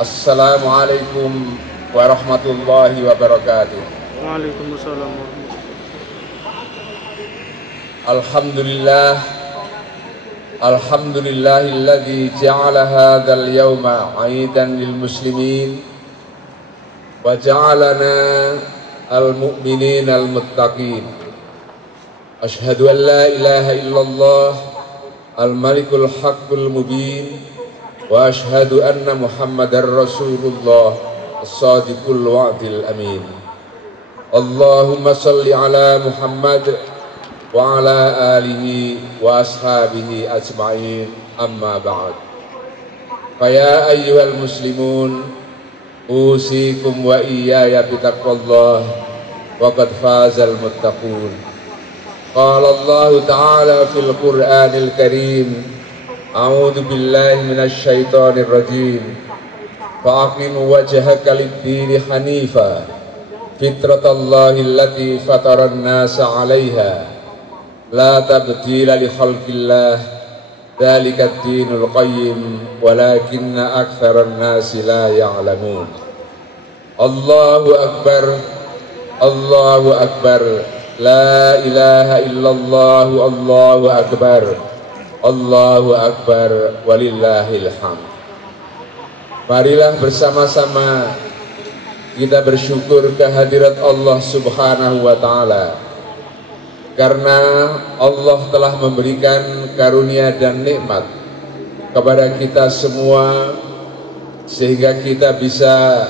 Assalamualaikum warahmatullahi wabarakatuh. Waalaikumsalam. Alhamdulillah, alhamdulillahilladzi ja'ala hadzal yawma 'aidan lil muslimin wa ja'alana al-mu'minin al-muttaqin. Ashhadu an la ilaha illallah al-malikul haqqul mubin wa ashhadu anna Muhammadar Rasulullah as-sadiqul wa'dil amin. Allahumma salli ala Muhammad wa ala alihi wa ashabihi ajma'in, amma ba'd. Faya ayyuhal muslimun, usikum wa iyaya bitaqwallah wa qad fazal muttaqun. Qala Allah ta'ala fil Qur'anil Karim, a'udzu billahi minasy syaithanir rajim. Fa'aqim wajhaka lid-dini hanifa fitratallahi allati fataran nasa 'alaiha la tabdila li khalqillah dzalika ad-dinul qayyim walakinna aktsaran nasi la ya'lamun. Allahu akbar, Allahu akbar, la ilaha illallah, Allahu akbar, Allahu akbar, walillahil hamd. Marilah bersama-sama kita bersyukur kehadirat Allah Subhanahu wa ta'ala, karena Allah telah memberikan karunia dan nikmat kepada kita semua sehingga kita bisa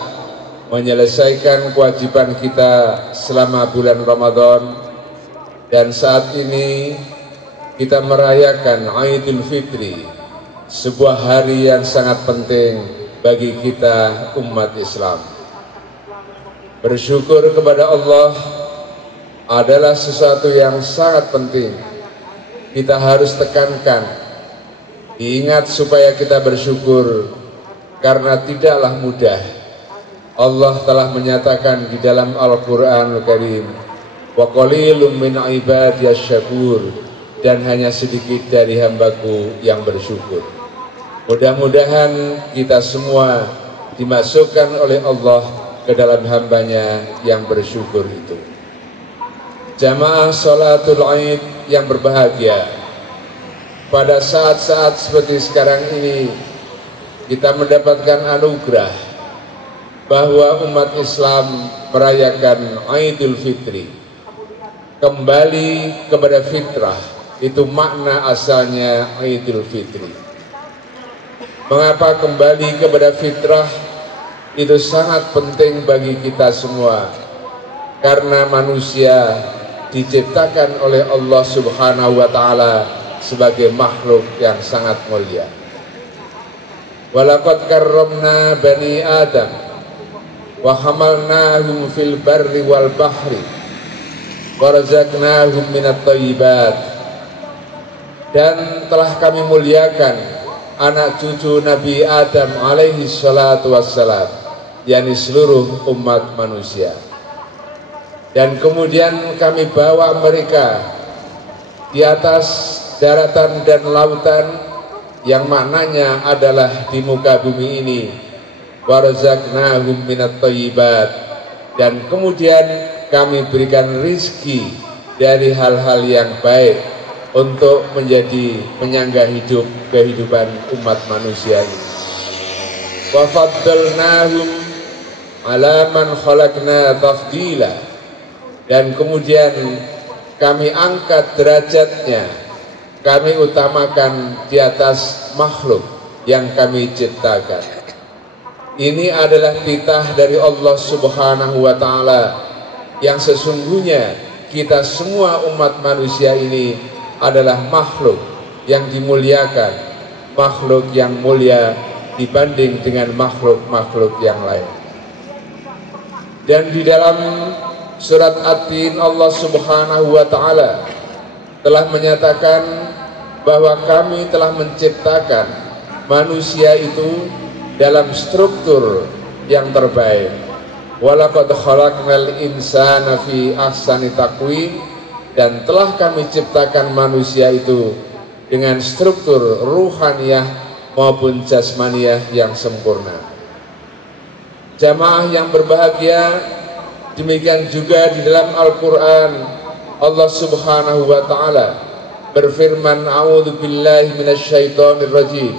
menyelesaikan kewajiban kita selama bulan Ramadan. Dan saat ini kita merayakan Aidul Fitri, sebuah hari yang sangat penting bagi kita umat Islam. Bersyukur kepada Allah adalah sesuatu yang sangat penting. Kita harus tekankan, diingat supaya kita bersyukur, karena tidaklah mudah. Allah telah menyatakan di dalam Al-Quranul Karim, wa qalilum min ibadiyas syakur, dan hanya sedikit dari hambaku yang bersyukur. Mudah-mudahan kita semua dimasukkan oleh Allah ke dalam hambanya yang bersyukur itu. Jamaah sholatul Aid yang berbahagia, pada saat-saat seperti sekarang ini kita mendapatkan anugerah bahwa umat Islam merayakan Aidul Fitri, kembali kepada fitrah. Itu makna asalnya Aidul Fitri. Mengapa kembali kepada fitrah? Itu sangat penting bagi kita semua, karena manusia diciptakan oleh Allah Subhanahu wa ta'ala sebagai makhluk yang sangat mulia. Walaqad karramna bani Adam wa hamalnahum fil barri wal bahri wa razaqnahum minat thayyibat. Dan telah kami muliakan anak cucu Nabi Adam alaihi salatu wassalam, yakni seluruh umat manusia. Dan kemudian kami bawa mereka di atas daratan dan lautan, yang maknanya adalah di muka bumi ini, warzaqnahum minat thayyibat, dan kemudian kami berikan rizki dari hal-hal yang baik untuk menjadi penyangga hidup kehidupan umat manusia ini. Wa faddalnahum ala man khalaqna tafdila, dan kemudian kami angkat derajatnya, kami utamakan di atas makhluk yang kami ciptakan. Ini adalah titah dari Allah Subhanahu wa ta'ala, yang sesungguhnya kita semua umat manusia ini adalah makhluk yang dimuliakan, makhluk yang mulia dibanding dengan makhluk-makhluk yang lain. Dan di dalam surat At-Tin, Allah Subhanahu wa ta'ala telah menyatakan bahwa kami telah menciptakan manusia itu dalam struktur yang terbaik. Walaqad khalaqnal insana fi ahsani taqwim, dan telah kami ciptakan manusia itu dengan struktur ruhaniyah maupun jasmaniyah yang sempurna. Jamaah yang berbahagia, demikian juga di dalam Al-Quran Allah Subhanahu wa Ta'ala berfirman, A'udzu billahi minasyaitonir rajim.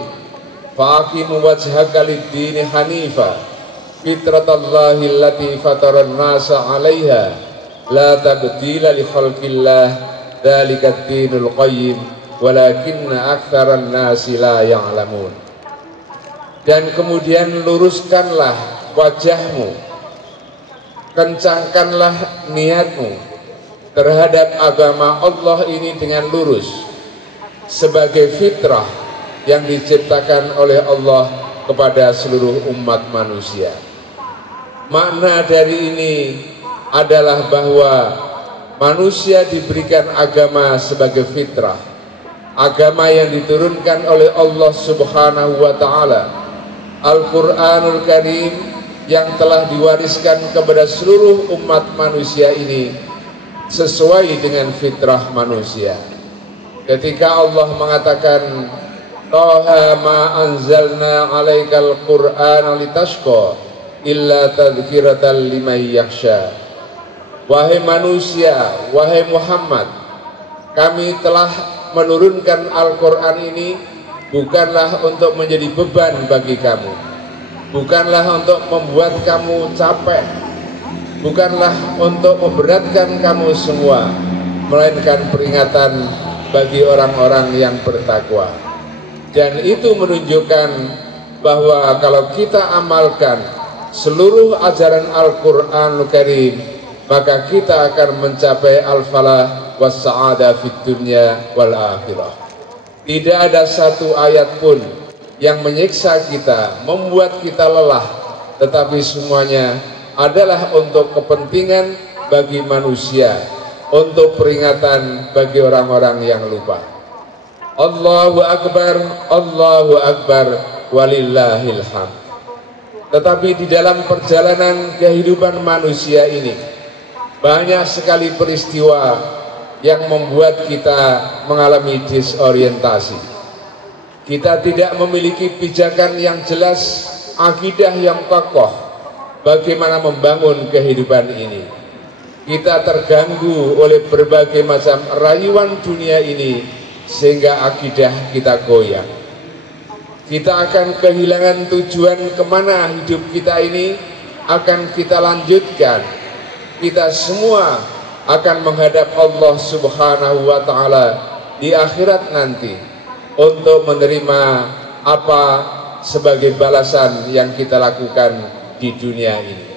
Fa'aqimu wajhaka lid-dini hanifa fitratallahi allati fataran nasa 'alaiha la tabdila li khalqillah dzalika ad-dinul qayyim walakinna aktsaran nasi la ya'lamun. Dan kemudian luruskanlah wajahmu, kencangkanlah niatmu terhadap agama Allah ini dengan lurus sebagai fitrah yang diciptakan oleh Allah kepada seluruh umat manusia. Makna dari ini adalah bahwa manusia diberikan agama sebagai fitrah, agama yang diturunkan oleh Allah Subhanahu wa Ta'ala, Al-Quranul Karim yang telah diwariskan kepada seluruh umat manusia ini sesuai dengan fitrah manusia. Ketika Allah mengatakan, Taha ma anzalna alaikal Qur'ana litashqa illa tadhkiratan liman yakhsha. Wahai manusia, wahai Muhammad, kami telah menurunkan Al-Quran ini bukanlah untuk menjadi beban bagi kamu, bukanlah untuk membuat kamu capek, bukanlah untuk memberatkan kamu semua, melainkan peringatan bagi orang-orang yang bertakwa. Dan itu menunjukkan bahwa kalau kita amalkan seluruh ajaran Al-Quranul Karim, maka kita akan mencapai al-falah was-sa'adah fid dunya wal akhirah. Tidak ada satu ayat pun yang menyiksa kita, membuat kita lelah, tetapi semuanya adalah untuk kepentingan bagi manusia, untuk peringatan bagi orang-orang yang lupa. Allahu Akbar, walillahil hamd. Tetapi di dalam perjalanan kehidupan manusia ini banyak sekali peristiwa yang membuat kita mengalami disorientasi. Kita tidak memiliki pijakan yang jelas, akidah yang kokoh bagaimana membangun kehidupan ini. Kita terganggu oleh berbagai macam rayuan dunia ini sehingga akidah kita goyah. Kita akan kehilangan tujuan kemana hidup kita ini akan kita lanjutkan. Kita semua akan menghadap Allah Subhanahu wa Ta'ala di akhirat nanti untuk menerima apa sebagai balasan yang kita lakukan di dunia ini.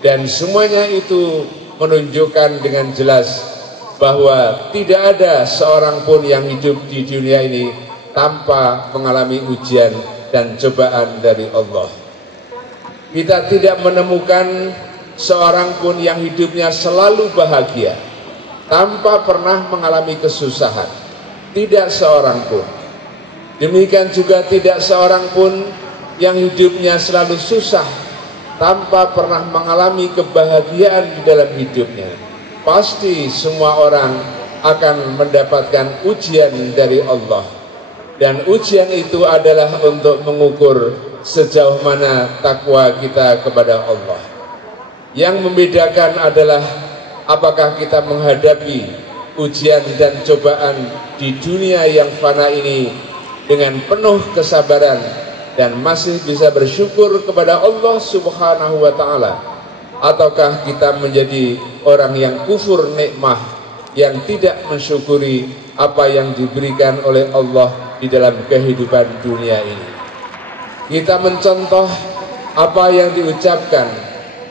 Dan semuanya itu menunjukkan dengan jelas bahwa tidak ada seorang pun yang hidup di dunia ini tanpa mengalami ujian dan cobaan dari Allah. Kita tidak menemukan seorang pun yang hidupnya selalu bahagia tanpa pernah mengalami kesusahan. Tidak seorang pun. Demikian juga tidak seorang pun yang hidupnya selalu susah tanpa pernah mengalami kebahagiaan di dalam hidupnya. Pasti semua orang akan mendapatkan ujian dari Allah. Dan ujian itu adalah untuk mengukur sejauh mana takwa kita kepada Allah. Yang membedakan adalah apakah kita menghadapi ujian dan cobaan di dunia yang fana ini dengan penuh kesabaran dan masih bisa bersyukur kepada Allah Subhanahu wa Ta'ala, ataukah kita menjadi orang yang kufur nikmah, yang tidak mensyukuri apa yang diberikan oleh Allah di dalam kehidupan dunia ini. Kita mencontoh apa yang diucapkan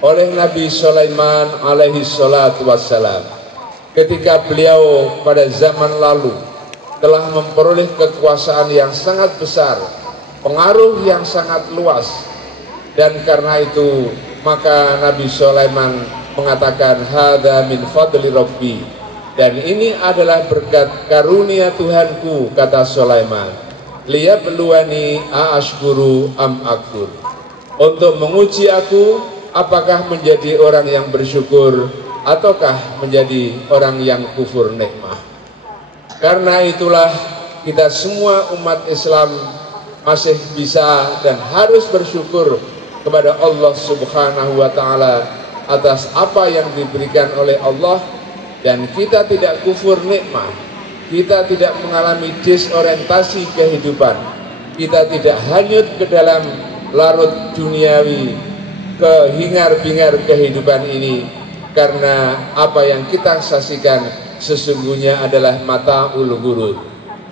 oleh Nabi Sulaiman alaihi salatu wassalam ketika beliau pada zaman lalu telah memperoleh kekuasaan yang sangat besar, pengaruh yang sangat luas, dan karena itu maka Nabi Sulaiman mengatakan hadza min fadli rabbi, dan ini adalah berkat karunia Tuhanku, kata Sulaiman, liyabluwani aashkuru am akfur, untuk menguji aku apakah menjadi orang yang bersyukur ataukah menjadi orang yang kufur nikmah. Karena itulah kita semua umat Islam masih bisa dan harus bersyukur kepada Allah Subhanahu wa Ta'ala atas apa yang diberikan oleh Allah, dan kita tidak kufur nikmat, kita tidak mengalami disorientasi kehidupan, kita tidak hanyut ke dalam larut duniawi, ke hingar-bingar kehidupan ini, karena apa yang kita saksikan sesungguhnya adalah mata'ul ghurur.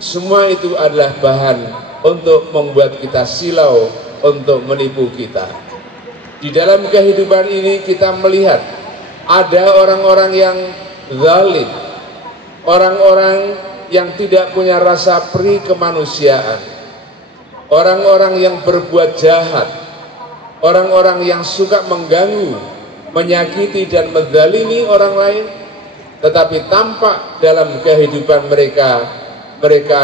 Semua itu adalah bahan untuk membuat kita silau, untuk menipu kita. Di dalam kehidupan ini kita melihat ada orang-orang yang zalim, orang-orang yang tidak punya rasa peri kemanusiaan, orang-orang yang berbuat jahat, orang-orang yang suka mengganggu, menyakiti dan menzalimi orang lain, tetapi tampak dalam kehidupan mereka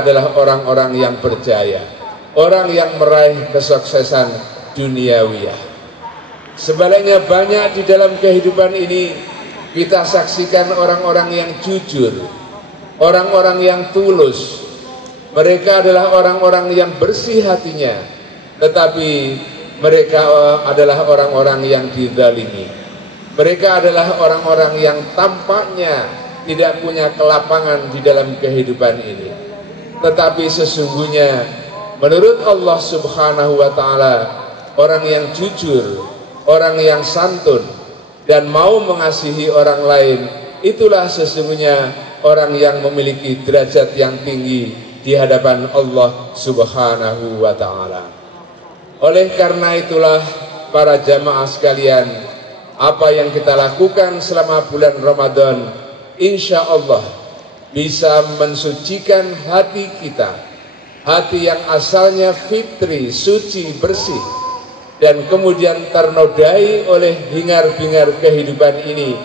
adalah orang-orang yang berjaya, orang yang meraih kesuksesan duniawiyah. Sebaliknya banyak di dalam kehidupan ini kita saksikan orang-orang yang jujur, orang-orang yang tulus. Mereka adalah orang-orang yang bersih hatinya, tetapi mereka adalah orang-orang yang dizalimi. Mereka adalah orang-orang yang tampaknya tidak punya kelapangan di dalam kehidupan ini, tetapi sesungguhnya menurut Allah Subhanahu wa Ta'ala, orang yang jujur, orang yang santun dan mau mengasihi orang lain, itulah sesungguhnya orang yang memiliki derajat yang tinggi di hadapan Allah Subhanahu wa Ta'ala. Oleh karena itulah para jamaah sekalian, apa yang kita lakukan selama bulan Ramadan insya Allah bisa mensucikan hati kita, hati yang asalnya fitri, suci, bersih, dan kemudian ternodai oleh hingar-bingar kehidupan ini,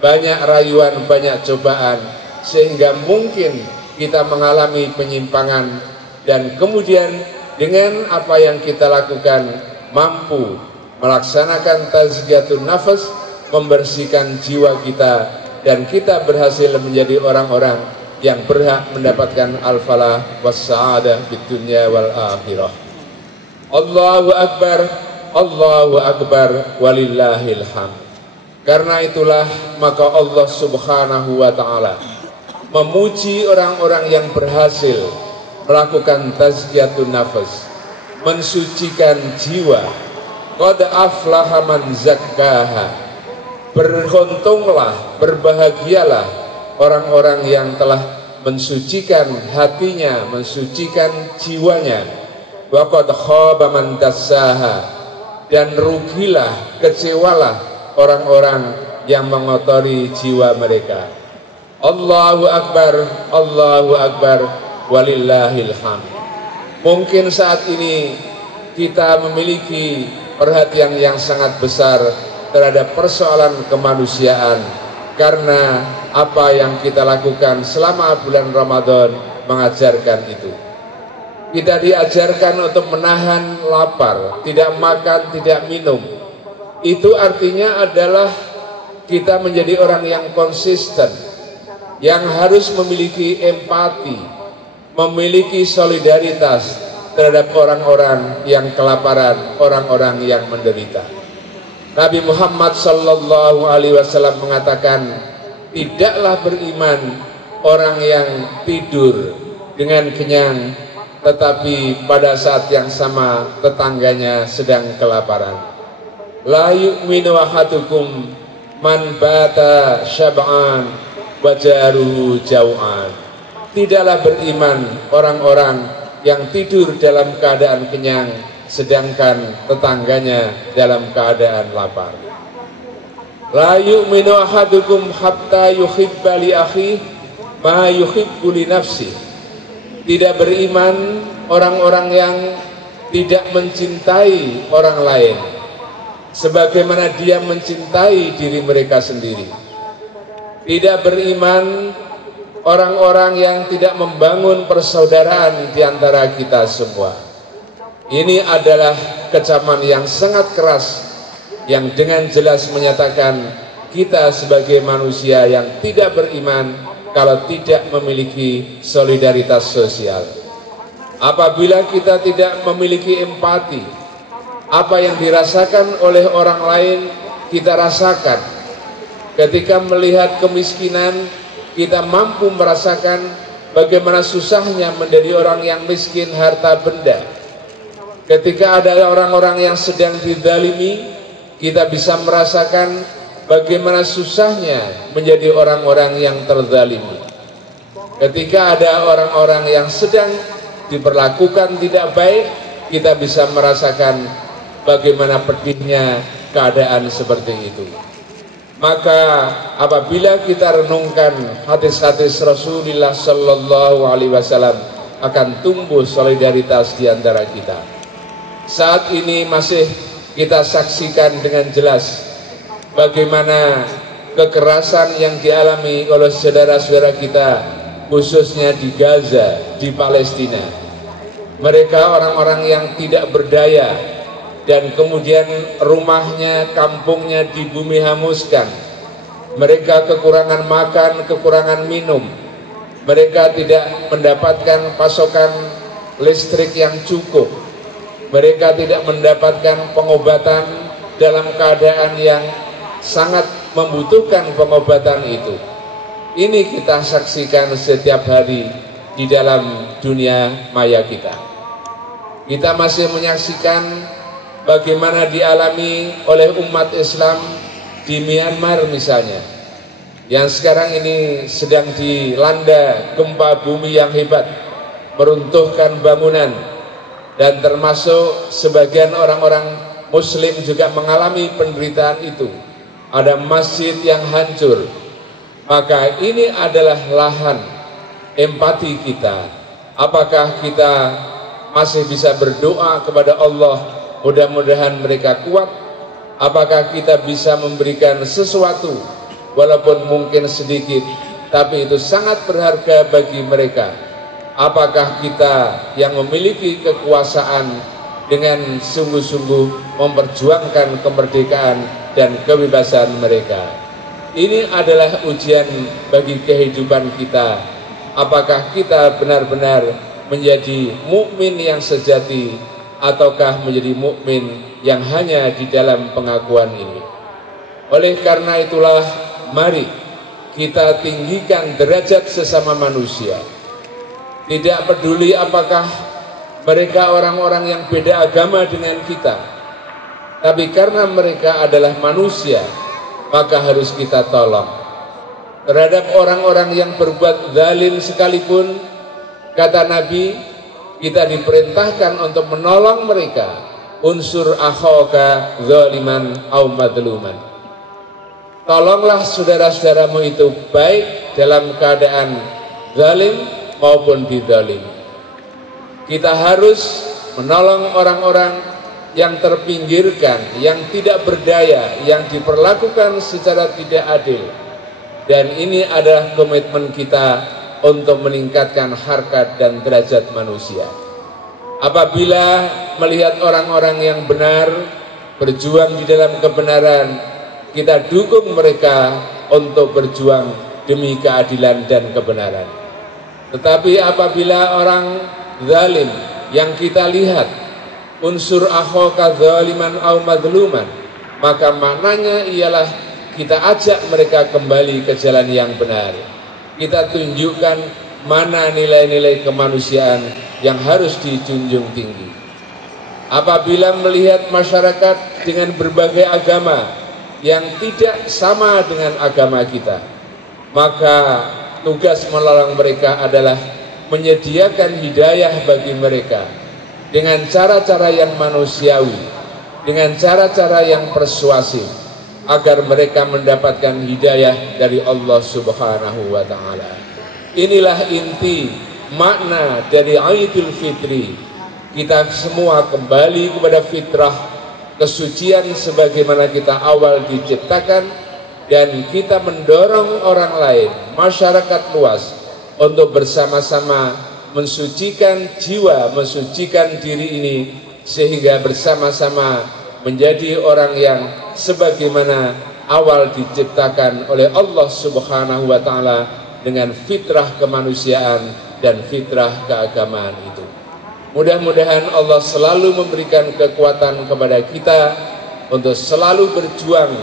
banyak rayuan, banyak cobaan, sehingga mungkin kita mengalami penyimpangan, dan kemudian dengan apa yang kita lakukan mampu melaksanakan tazkiyatun nafas, membersihkan jiwa kita, dan kita berhasil menjadi orang-orang yang berhak mendapatkan al-falah was-sa'adah fid dunya wal akhirah. Allahu Akbar, Allahu Akbar, walillahil hamd. Karena itulah maka Allah Subhanahu wa Ta'ala memuji orang-orang yang berhasil melakukan tazkiyatun nafas, mensucikan jiwa. Qad aflaha man zakkaha. Beruntunglah, berbahagialah orang-orang yang telah mensucikan hatinya, mensucikan jiwanya. Wa qad khaba man dassaha. Dan rugilah, kecewalah orang-orang yang mengotori jiwa mereka. Allahu Akbar, Allahu Akbar, walillahil hamd. Mungkin saat ini kita memiliki perhatian yang sangat besar terhadap persoalan kemanusiaan, karena apa yang kita lakukan selama bulan Ramadan mengajarkan itu. Kita diajarkan untuk menahan lapar, tidak makan, tidak minum. Itu artinya adalah kita menjadi orang yang konsisten, yang harus memiliki empati, memiliki solidaritas terhadap orang-orang yang kelaparan, orang-orang yang menderita. Nabi Muhammad sallallahu alaihi wasallam mengatakan, tidaklah beriman orang yang tidur dengan kenyang, tetapi pada saat yang sama tetangganya sedang kelaparan. La yu'minu ahadukum man bata syab'an wa jaruhu jau'an. Tidaklah beriman orang-orang yang tidur dalam keadaan kenyang, sedangkan tetangganya dalam keadaan lapar. La yu'minu ahadukum hatta yuhibba li akhihi ma yuhibbu li nafsihi. Tidak beriman orang-orang yang tidak mencintai orang lain sebagaimana dia mencintai diri mereka sendiri. Tidak beriman orang-orang yang tidak membangun persaudaraan di antara kita semua. Ini adalah kecaman yang sangat keras yang dengan jelas menyatakan kita sebagai manusia yang tidak beriman kalau tidak memiliki solidaritas sosial. Apabila kita tidak memiliki empati, Apa yang dirasakan oleh orang lain kita rasakan. Ketika melihat kemiskinan, kita mampu merasakan bagaimana susahnya menjadi orang yang miskin harta benda. Ketika ada orang-orang yang sedang dizalimi, kita bisa merasakan bagaimana susahnya menjadi orang-orang yang terzalimi. Ketika ada orang-orang yang sedang diperlakukan tidak baik, kita bisa merasakan bagaimana pedihnya keadaan seperti itu. Maka apabila kita renungkan hadis-hadis Rasulullah Sallallahu Alaihi Wasallam, akan tumbuh solidaritas di antara kita. Saat ini masih kita saksikan dengan jelas bagaimana kekerasan yang dialami oleh saudara-saudara kita, khususnya di Gaza, di Palestina. Mereka orang-orang yang tidak berdaya, dan kemudian rumahnya, kampungnya di bumi hanguskan. Mereka kekurangan makan, kekurangan minum. Mereka tidak mendapatkan pasokan listrik yang cukup. Mereka tidak mendapatkan pengobatan dalam keadaan yang sangat membutuhkan pengobatan itu. Ini kita saksikan setiap hari di dalam dunia maya kita. Kita masih menyaksikan bagaimana dialami oleh umat Islam di Myanmar misalnya, yang sekarang ini sedang dilanda gempa bumi yang hebat, meruntuhkan bangunan, dan termasuk sebagian orang-orang Muslim juga mengalami penderitaan itu. Ada masjid yang hancur. Maka ini adalah lahan empati kita. Apakah kita masih bisa berdoa kepada Allah, mudah-mudahan mereka kuat? Apakah kita bisa memberikan sesuatu walaupun mungkin sedikit, tapi itu sangat berharga bagi mereka? Apakah kita yang memiliki kekuasaan dengan sungguh-sungguh memperjuangkan kemerdekaan dan kebebasan mereka? Ini adalah ujian bagi kehidupan kita. Apakah kita benar-benar menjadi mukmin yang sejati, ataukah menjadi mukmin yang hanya di dalam pengakuan ini? Oleh karena itulah, mari kita tinggikan derajat sesama manusia. Tidak peduli apakah mereka orang-orang yang beda agama dengan kita, tapi karena mereka adalah manusia, maka harus kita tolong. Terhadap orang-orang yang berbuat zalim sekalipun, kata Nabi, kita diperintahkan untuk menolong mereka. Unsur akhaka zaliman au madluman. Tolonglah saudara-saudaramu itu baik dalam keadaan zalim maupun dizalim. Kita harus menolong orang-orang yang terpinggirkan, yang tidak berdaya, yang diperlakukan secara tidak adil. Dan ini adalah komitmen kita untuk meningkatkan harkat dan derajat manusia. Apabila melihat orang-orang yang benar, berjuang di dalam kebenaran, kita dukung mereka untuk berjuang demi keadilan dan kebenaran. Tetapi apabila orang zalim yang kita lihat, unsur akhaka zaliman au madluman, maka maknanya ialah kita ajak mereka kembali ke jalan yang benar. Kita tunjukkan mana nilai-nilai kemanusiaan yang harus dijunjung tinggi. Apabila melihat masyarakat dengan berbagai agama yang tidak sama dengan agama kita, maka tugas menolong mereka adalah menyediakan hidayah bagi mereka dengan cara-cara yang manusiawi, dengan cara-cara yang persuasif, agar mereka mendapatkan hidayah dari Allah Subhanahu wa Ta'ala. Inilah inti makna dari Idul Fitri. Kita semua kembali kepada fitrah kesucian sebagaimana kita awal diciptakan, dan kita mendorong orang lain, masyarakat luas, untuk bersama-sama mensucikan jiwa, mensucikan diri ini, sehingga bersama-sama menjadi orang yang sebagaimana awal diciptakan oleh Allah Subhanahu wa Ta'ala, dengan fitrah kemanusiaan dan fitrah keagamaan itu. Mudah-mudahan Allah selalu memberikan kekuatan kepada kita untuk selalu berjuang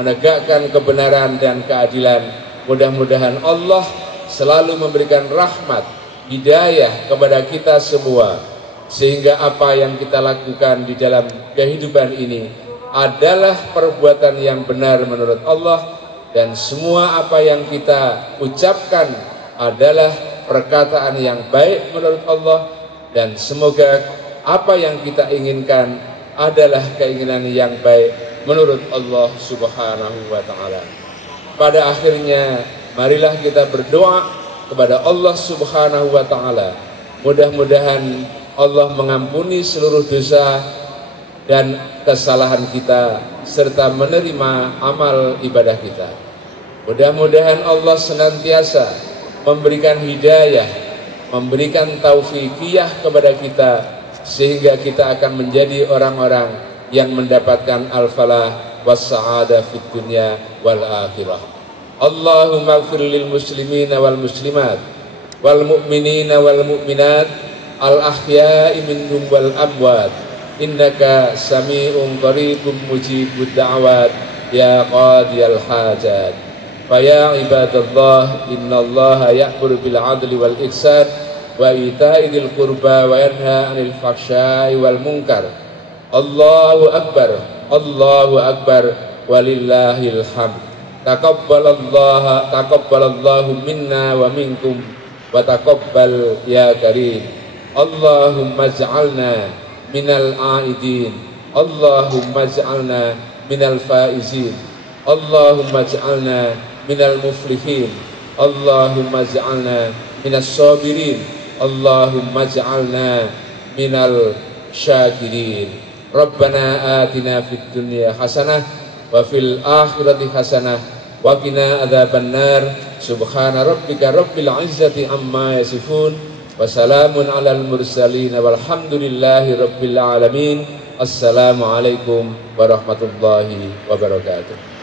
menegakkan kebenaran dan keadilan. Mudah-mudahan Allah selalu memberikan rahmat, hidayah kepada kita semua, sehingga apa yang kita lakukan di dalam kehidupan ini adalah perbuatan yang benar menurut Allah, dan semua apa yang kita ucapkan adalah perkataan yang baik menurut Allah, dan semoga apa yang kita inginkan adalah keinginan yang baik menurut Allah Subhanahu wa Ta'ala. Pada akhirnya marilah kita berdoa kepada Allah Subhanahu wa Ta'ala. Mudah-mudahan Allah mengampuni seluruh dosa dan kesalahan kita serta menerima amal ibadah kita. Mudah-mudahan Allah senantiasa memberikan hidayah, memberikan taufikiyah kepada kita, sehingga kita akan menjadi orang-orang yang mendapatkan al-falah was-sa'adah fid dunya wal akhirah. Allahumma ighfir lil muslimina wal muslimat wal mu'minina wal mu'minat al ahya'i minhum wal amwat innaka sami'un qaribun mujibud da'wat ya qadiyal hajat. Faya ibadallah, innallaha ya'muru bil 'adli wal ihsan wa ita'i dzil qurba wa yanha 'anil fahsya'i wal munkar. Allahu akbar, Allahu akbar, walillahil hamd. Taqabbalallahu minna wa minkum wa taqabbal ya karim. Allahumma ij'alna minal 'aidin, Allahumma ij'alna minal faizin, Allahumma ij'alna minal muflihin, Allahumma ij'alna minas sabirin, Allahumma ij'alna minal syakirin. Rabbana atina fid dunya hasanah wa fil akhirati hasanah wa qina adzabannar. Subhana rabbika rabbil izzati amma yasifun wa salamun alal mursalin walhamdulillahi rabbil alamin. Assalamualaikum warahmatullahi wabarakatuh.